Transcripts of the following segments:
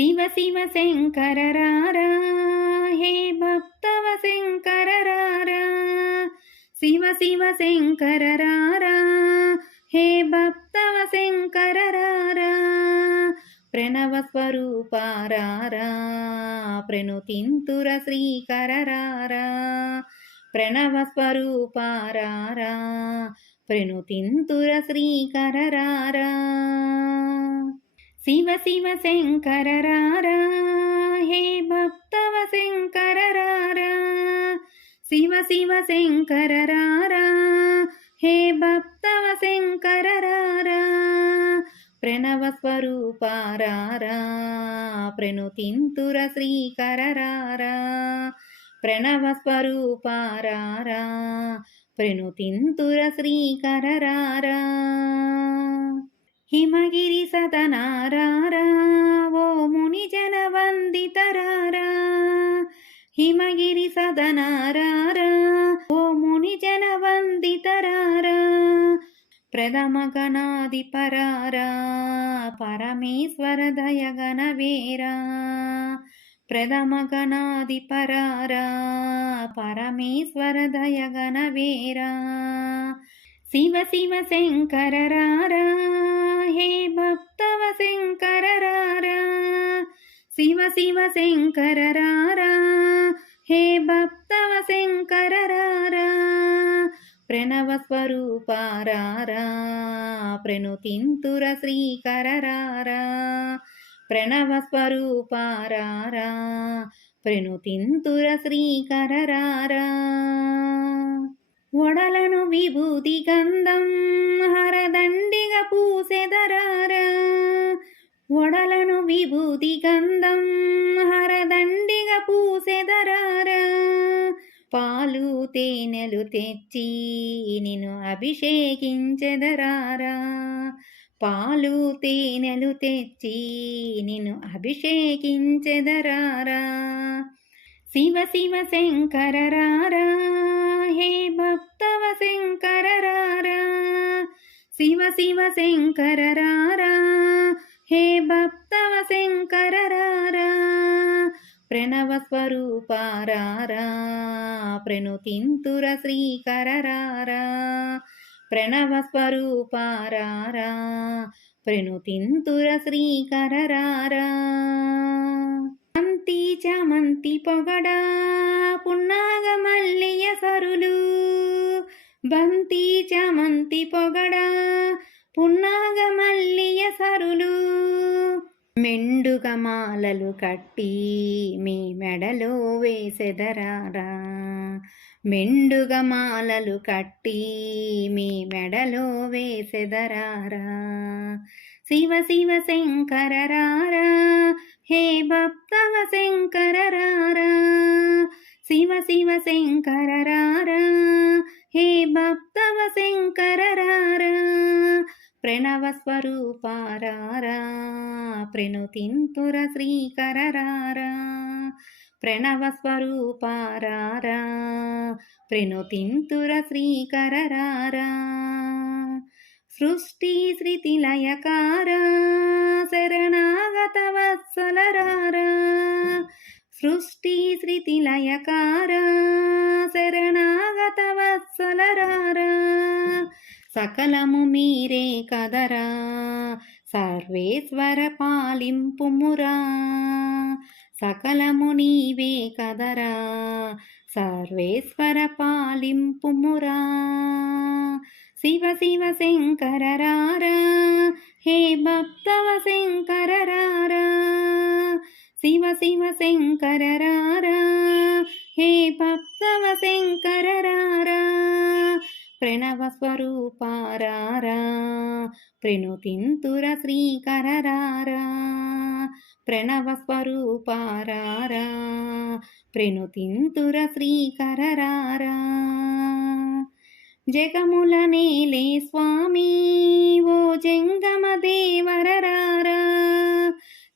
శివ శివ శంకర హే భక్తవ శంకర శివ శివ శంకర హే భక్తవ శంకర ప్రణవ స్వరూపారారా ప్రణుతింతుర శ్రీకరరారా ప్రణవ స్వరూపారారా ప్రణుతింతుర శ్రీకరరారా శివ శివ శంకరరారా హే భక్తవ శంకరరారా శివ శివ శంకరరారా హే భక్తవ శంకరరారా ప్రణవ స్వరూపారారా ప్రణుతింతుర శ్రీకరరారా ప్రణవ స్వరూపారారా ప్రణుతింతుర శ్రీకరరారా హిమగిరి సదనారారా ఓ ముని జన వందితరారా హిమగిరి సదనారారా ఓ ముని జన వందితరారా ప్రథమ పరారా పరమేశ్వర దయగణ వేరా ప్రథమగణాది పరారా పరమేశ్వర దయగణ వేరా శివ శివ శంకర రారా హే భక్తవ శంకర రారా. శివ శివ శంకర రారా హే భక్తవ శంకర రారా. ప్రణవ స్వరూపారారా ప్రణుతింతుర శ్రీకర రారా. ప్రణవ స్వరూపారారా ప్రణుతింతుర శ్రీకర రారా. ఒడలను విభూతి గంధం హరదండిగ పూసెదరారా. ఒడలను విభూతి గంధం హరదండిగ పూసెదరారా. పాలు తేనెలు తెచ్చి నిన్ను అభిషేకించెదరారా. పాలు తేనెలు తెచ్చి నిన్ను అభిషేకించెదరారా. శివ శివ శంకర హే భక్తవ శంకర శివ శివ శంకర హే భక్తవ శంకర ప్రణవ స్వరూపారారా ప్రణుతింతుర శ్రీకర ప్రణవ స్వరూపారారా ప్రణుతింతుర శ్రీకర బంతి చామంతి పొగడా పున్నాగ మల్లియ సరులు. బంతి చమంతి పొగడా పున్నాగ మల్లియ సరులు. మెండుగ మాలలు కట్టి మీ మెడలో వేసెదరారా. మెండుగ మాలలు కట్టి మీ మెడలో వేసెదరారా. శివ శివ శంకర రారా హే భక్తవ శంకర శివ శివ శంకర హే భక్తవ శంకర ప్రణవ స్వరూపారారా ప్రణుతింతుర శ్రీకరారా ప్రణవ స్వరూపారారా ప్రణుతింతుర శ్రీకరారా సృష్టి శృతిలయకారా లయకార సృష్టి శృతి లయకారా. శరణాగత వత్సలరారా సకలము మీరే కదరా. సర్వేశ్వర పాలింపుమురా. సకలము నీవే కదరా. సర్వేశ్వర పాలింపుమురా. శివ శివ శంకరారా హే భక్తవ శంకరారా శివ శివ శంకరారా హే భక్తవ శంకరారా ప్రణవ స్వరూపారారా ప్రణుతింతుర శ్రీకరారా ప్రణవ స్వరూపారారా ప్రణుతింతుర శ్రీకరారా జగముల నేలే స్వామి ఓ జంగమ దేవరరారా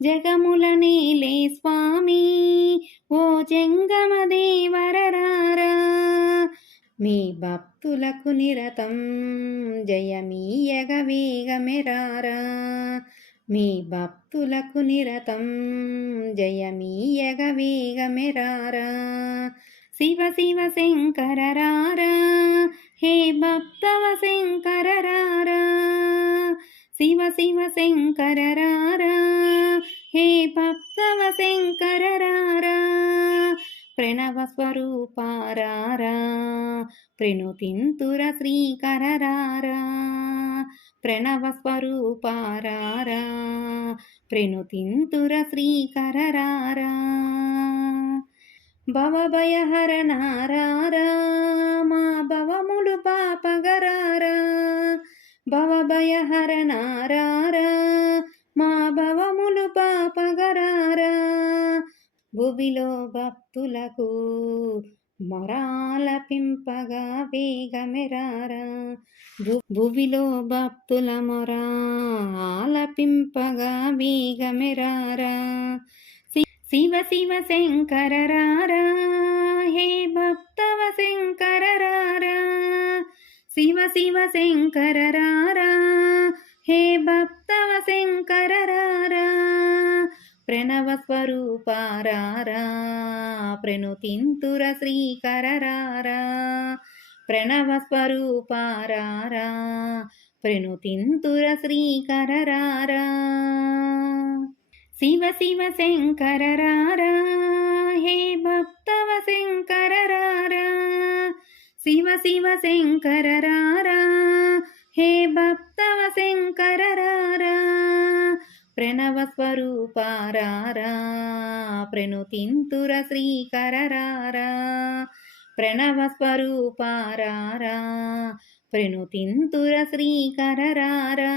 జగముల నేలే స్వామి ఓ జంగమ దేవరరారా మీ భక్తులకు నిరతం జయమీయగ వేగమెరారా. మీ భక్తులకు నిరతం జయమీయగ వేగమెరారా. శివ శివ శంకరరారా. హే భక్తవ శంకరరారా. శివ శివ శంకరరారా. హే భక్తవ శంకరరారా. ప్రణవ స్వరూపారారా. ప్రణుతింతుర శ్రీకరరారా. ప్రణవ స్వరూపారారా. ప్రణుతింతుర శ్రీకర భవభయహర భవభయహరణారారా మా భవములు పాపగరారా. భవభయహరణారారా మా భవములు పాపగరారా. భువిలో భక్తులకు మొరాలపింపగా వేగమెరారా. భువిలో భక్తుల మొరాలపింపగా వేగమెరారా. శివ శివ శంకరారా హే భక్తవ శంకరారా శివ శివ శంకరారా హే భక్తవ శంకరారా ప్రణవ స్వరూపారారా ప్రణుతింతుర శ్రీకరారా ప్రణవ స్వరూపారారా ప్రణుతింతుర శ్రీకరారా శివ శివ శంకరరారా హే భక్తవ శంకరరారా శివ శివ శంకరరారా హే భక్తవ శంకరరారా ప్రణవ స్వరూపారారా ప్రణుతింతుర శ్రీకరరారా ప్రణవ స్వరూపారారా ప్రణుతింతుర శ్రీకరరారా